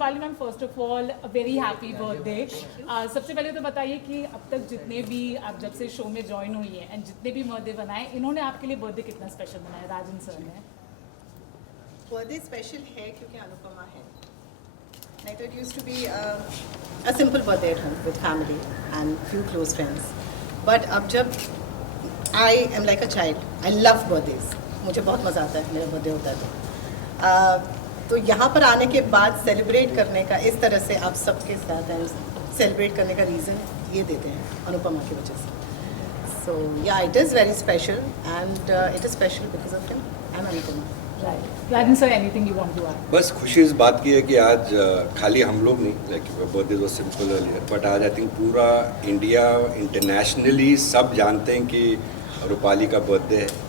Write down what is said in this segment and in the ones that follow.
Rupali ma'am, first of all very happy birthday. सबसे पहले तो बताइए कि अब तक जितने भी आप जब से शो में ज्वाइन हुई है एंड जितने भी बर्थडे बनाए, इन्होंने आपके लिए बर्थडे कितना स्पेशल बनाया? राजन सर ने बर्थडे स्पेशल है क्योंकि अनुपमा है, नहीं तो it used to be a simple birthday at home with family and few close friends. But अब जब I am like a child, I love birthdays, मुझे बहुत मज़ा आता है मेरा बर्थडे होता है तो यहाँ पर आने के बाद सेलिब्रेट करने का, इस तरह से आप सबके साथ सेलिब्रेट करने का रीज़न ये देते हैं अनुपमा की वजह से। So yeah it is very special and it is special because of him and Anupama. Rajan sir, anything you want to add? बस खुशी इस बात की है कि आज खाली हम लोग नहीं, like birthday was simple earlier, but आज आई थिंक पूरा इंडिया इंटरनेशनली सब जानते हैं कि रूपाली का बर्थडे है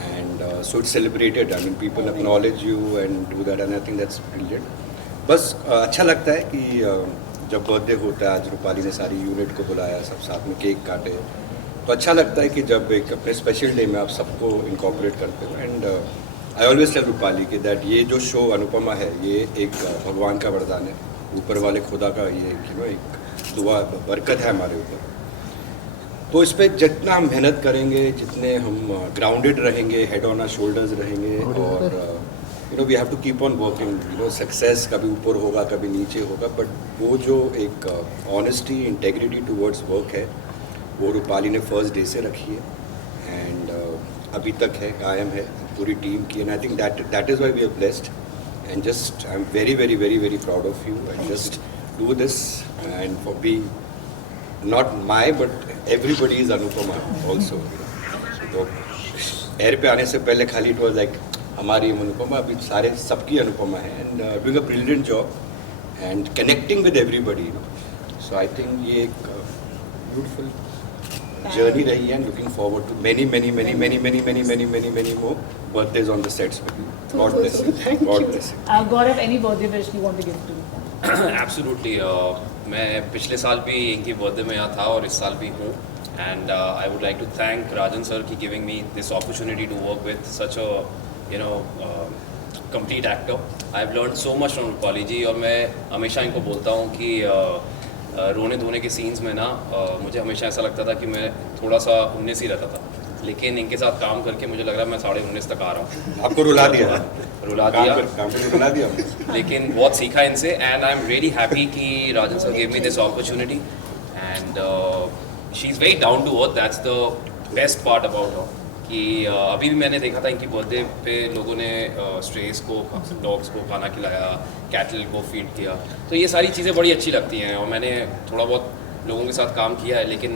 and so it's celebrated. I mean people acknowledge you and do that and I think that's brilliant. बस अच्छा लगता है कि जब बर्थडे होता है, आज रूपाली ने सारी यूनिट को बुलाया, सब साथ में केक काटे, तो अच्छा लगता है कि जब एक अपने स्पेशल डे में आप सबको इनकॉर्पोरेट करते हो। And I always tell Rupali कि दैट ये जो शो अनुपमा है, ये एक भगवान का वरदान है, ऊपर वाले खुदा का ये एक दुआ बरकत है हमारे ऊपर। तो इस पर जितना हम मेहनत करेंगे, जितने हम ग्राउंडेड रहेंगे, हेड ऑन आवर शोल्डर्स रहेंगे, और we have to keep on working. Success कभी ऊपर होगा, कभी नीचे होगा, बट वो जो एक ऑनेस्टी, इंटेग्रिटी टूवर्ड्स वर्क है, वो रूपाली ने फर्स्ट डे से रखी है एंड अभी तक है, कायम है पूरी टीम की। And I think that is why we are blessed and just I am very very very very proud of you and just do this and for be not my but everybody is Anupama also. तो air पे आने से पहले खाली it was like हमारी अनुपमा, अभी सारे सबकी अनुपमा है and doing a brilliant job and connecting with everybody. So I think ये एक ब्यूटिफुल जर्नी रही है and looking forward to many more birthdays on the sets with you. God bless you. God bless you. Gaurav, any birthday wish you want to give to? Absolutely. मैं पिछले साल भी इनकी birthday में यहाँ था और इस साल भी हूँ and I would like to thank Rajan sir की giving me this opportunity to work with such a complete actor. I have learn so much from Rupali ji और मैं हमेशा इनको बोलता हूँ कि रोने धोने के सीन्स में ना मुझे हमेशा ऐसा लगता था कि मैं थोड़ा सा 19 ही रहता था, लेकिन इनके साथ काम करके मुझे लग रहा है मैं 19.5 तक आ रहा हूँ। आपको रुला दिया रुला दिया लेकिन बहुत सीखा इनसे and I am really happy कि Rajan sir gave me this opportunity and she is very down to earth. That's the best part about her कि अभी भी मैंने देखा था इनकी बर्थडे पे लोगों ने स्ट्रेस को, डॉग्स को खाना खिलाया, कैटल को फीड किया, तो ये सारी चीज़ें बड़ी अच्छी लगती हैं और मैंने थोड़ा बहुत लोगों के साथ काम किया है, लेकिन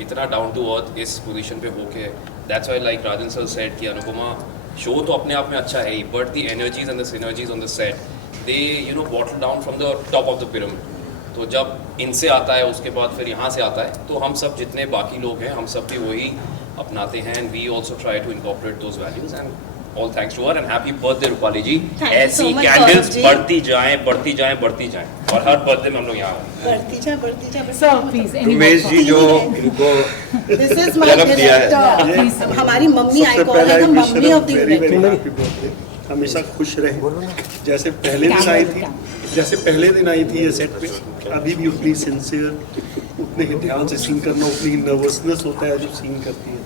इतना डाउन टू अर्थ इस पोजीशन पे होके, that's why like Rajan sir said कि अनुपमा शो तो अपने आप में अच्छा है ही, but the energies and the synergies on the set they bottle down from the top of the pyramid. तो जब इनसे आता है उसके बाद फिर यहाँ से आता है, तो हम सब जितने बाकी लोग हैं हम सब भी वही अपनाते हैं and we also try to incorporate those values and all thanks to her and happy birthday Rupali ji. ऐसी कैंडल्स बढ़ती जाएं बढ़ती जाएं बढ़ती जाएं और हर बर्थडे में हम लोग यहाँ बढ़ती जाए सर प्लीज उमेश जी जो इनको दिस इज माय डायरेक्टर, हमारी मम्मी आइकॉन है, मम्मी ऑफ द यूनिट। हमेशा खुश रहे, जैसे पहले दिन आई थी ये सेट पे, अभी भी उतनी सिंसियर, उतने ही ध्यान से सीन करना, उतनी ही नर्वसनेस होता है जब सीन करती है,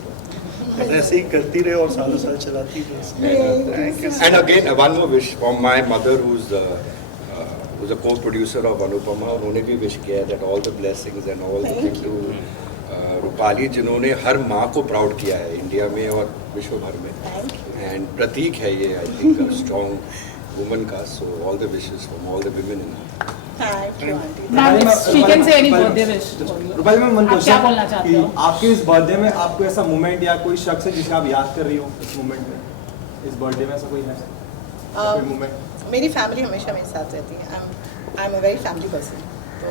तो ऐसे ही करती रहे और सालों साल चलाती रहे। And again, one more wish from my mother, who's a co-producer of Anupama. उन्होंने भी wish किया that all the blessings and all the things to Rupali, जिन्होंने हर माँ को प्राउड किया है इंडिया में और विश्व भर में, एंड प्रतीक है ये आई थिंक स्ट्रॉन्ग वुमन का। So all the wishes from all the women in she can say any birthday wish. Rupali ma'am, आप क्या बोलना चाहते हो? आपके इस बर्थडे में आपको ऐसा मोमेंट या कोई शख्स है जिसे आप याद कर रही हो इस मोमेंट में, इस बर्थडे में ऐसा कोई है कोई मोमेंट? मेरी फैमिली हमेशा मेरे साथ रहती है। I am a very family person, तो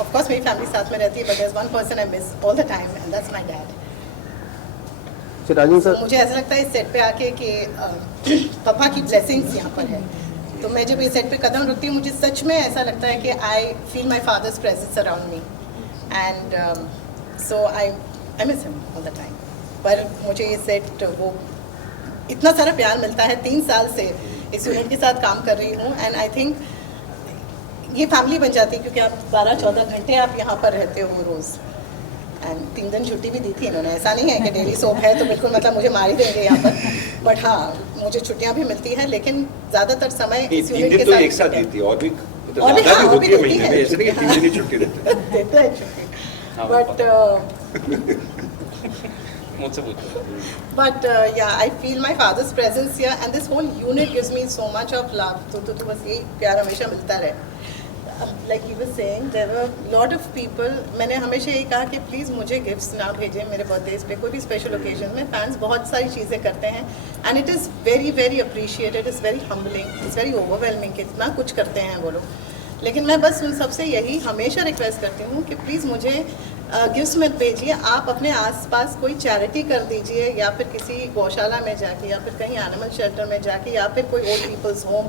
ऑफ कोर्स मेरी फैमिली साथ में रहती है, but there is one person I miss all the time and that's my dad. Rajan sir, मुझे ऐसा लगता है इस सेट पे आके कि पापा की ब्लेसिंग्स यहाँ पर है, तो मैं जब ये सेट पे कदम रखती हूँ मुझे सच में ऐसा लगता है कि I feel my father's presence around me and so I miss him all the time. पर मुझे ये सेट वो इतना सारा प्यार मिलता है, 3 साल से इस यूनिट के साथ काम कर रही हूँ एंड आई थिंक ये फैमिली बन जाती है क्योंकि आप 12-14 घंटे आप यहाँ पर रहते हो रोज़। एंड 3 दिन छुट्टी भी दी थी इन्होंने, ऐसा नहीं है कि डेली सोप है तो बिल्कुल मतलब मुझे मार ही देंगे यहाँ पर, बट हाँ मुझे छुट्टियाँ भी मिलती हैं, लेकिन ज़्यादातर समय इस तीन यूनिट दिन के तो साथ एक साथ बिताते हैं। दी थी, और भी मतलब और भी ज़्यादा हाँ, भी और भी होती है देती महीने है। में, ऐसे नहीं कि 3 दिन ही छुट्टी देते हैं। देते हैं छुट्टी, हाँ, बट मुझसे पूछो। But yeah, I feel my father's presence here, and this whole unit gives me so much of love. तो बस यही प्यार हमेशा मिलता रहे. Like he was saying, there were lot of people. मैंने हमेशा यही कहा कि प्लीज़ मुझे गिफ्ट्स ना भेजें मेरे बर्थडेज पे, कोई भी स्पेशल ओकेजन में. फैंस बहुत सारी चीज़ें करते हैं, and it is very very appreciated. It's very humbling. It's very overwhelming कि इतना कुछ करते हैं वो लोग. लेकिन मैं बस उन सबसे यही हमेशा रिक्वेस्ट करती हूँ कि प्लीज़ मुझे गिफ्ट्स मत भेजिए, आप अपने आसपास कोई चैरिटी कर दीजिए, या फिर किसी गौशाला में जाके, या फिर कहीं एनिमल शेल्टर में जाके, या फिर कोई old people's home,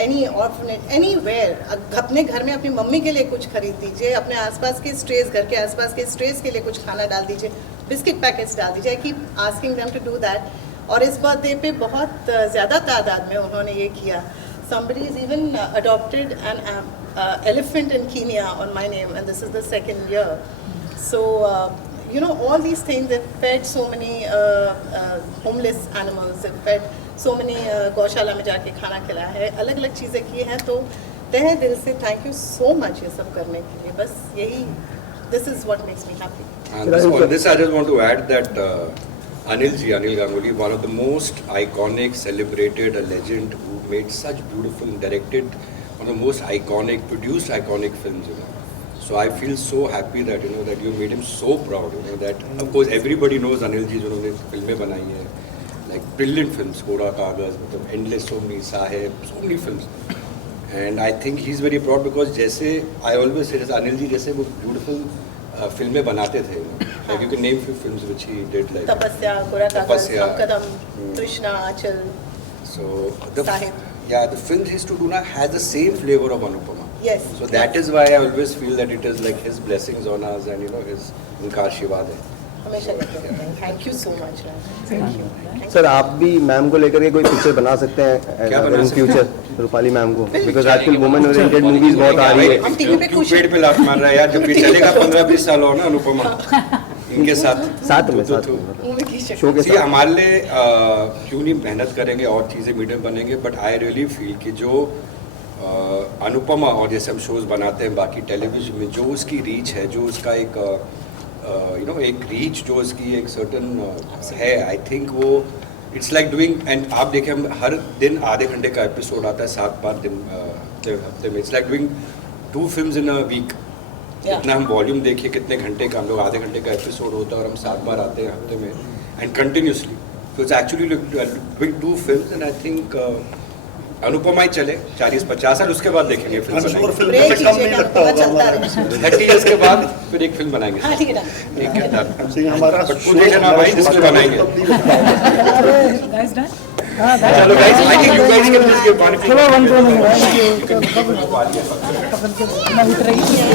any orphanage, anywhere. अपने घर में अपनी मम्मी के लिए कुछ खरीद दीजिए, अपने आसपास के स्ट्रेस, घर के आसपास के स्ट्रेस के लिए कुछ खाना डाल दीजिए, बिस्किट पैकेट्स डाल दीजिए. I keep asking them to do that. और इस बर्थडे पे बहुत ज़्यादा तादाद में उन्होंने ये किया. Somebody has even adopted an elephant in Kenya on my name, and this is the 2nd year. So, you know, all these things, they've fed so many homeless animals, they've fed so many गौशाला में जाके खाना खिलाया है, अलग अलग चीज़ें की हैं. तो तहे दिल से थैंक यू सो मच ये सब करने के लिए. बस यही, this is what makes me happy. And on this, I just want to add that Anil Ganguly, one of the most iconic, celebrated, a legend who made such beautiful, directed one of the most iconic, produced iconic films, you know. So I feel so happy that, you know, that you made him so proud, you know, that of course everybody knows Anil ji जिन्होंने फिल्में बनाई हैं, like brilliant films, कोड़ा कागज, मतलब endless, so many, Saheb, so many films. And I think he's very proud because जैसे I always say, Anil ji जैसे वो beautiful फिल्में बनाते थे, like you can name few films which he did, like तपस्या, कोरा कागज, तपस्या. हम कदम, तृष्णा, आंचल. So the Sahib. yeah, the films he used to do now has the same flavor of Anupama. Yes. So that is why I always feel that it is like his blessings on us, and you know his उनका आशीर्वाद है. हमेशा कहते रहते हैं. Thank you so much. Thank you. Sir आप भी ma'am को लेकर के कोई पिक्चर बना सकते हैं क्या बना इन सकते हैं? फ्यूचर रूपाली मैम को, बिकॉज आजकल वुमेन ओरिएंटेड मूवीज बहुत आ रही है. हम टीवी पे क्यों खुश हैं. पेड़ पे लात मार रहा है यार, जब ये चलेगा 15-20 साल हो ना अनुपमा इनके साथ साथ में तो मूवी की शक्ल. शो के See, साथ हमारे लिए क्यों नहीं मेहनत करेंगे और चीज़ें मीडियम बनेंगे, बट आई रियली फील कि जो अनुपमा और जैसे हम शोज़ बनाते हैं बाकी टेलीविजन में, जो उसकी रीच है, जो उसका एक यू नो एक रीच, जो उसकी एक सर्टन है, आई थिंक वो इट्स लाइक डूइंग. एंड आप देखें हम हर दिन आधे घंटे का एपिसोड आता है 7 बार दिन हफ्ते में. It's like doing 2 films in a week. इतना हम वॉल्यूम देखिए कितने घंटे का, हम लोग आधे घंटे का एपिसोड होता है और हम 7 बार आते हैं हफ्ते में, and continuously. So it's actually doing 2 films, and I think Anupama ही चले 40-50 साल, उसके बाद देखेंगे फिल्म और बनाएंगे. फिल्म ब्रेक से कम नहीं कीजिएगा, लगता पता होगा चलता हमारा. रहे. 30 years के बाद फिर एक फिल्म बनाएंगे. हाँ, ठीक है ना. ठीक है done. सिंह हमारा But पूछ लेना भाई जिसमें बनाएंगे. Guys done? चलो guys, I think you guys can just give one. चलो वन You can- ना उठ रही है.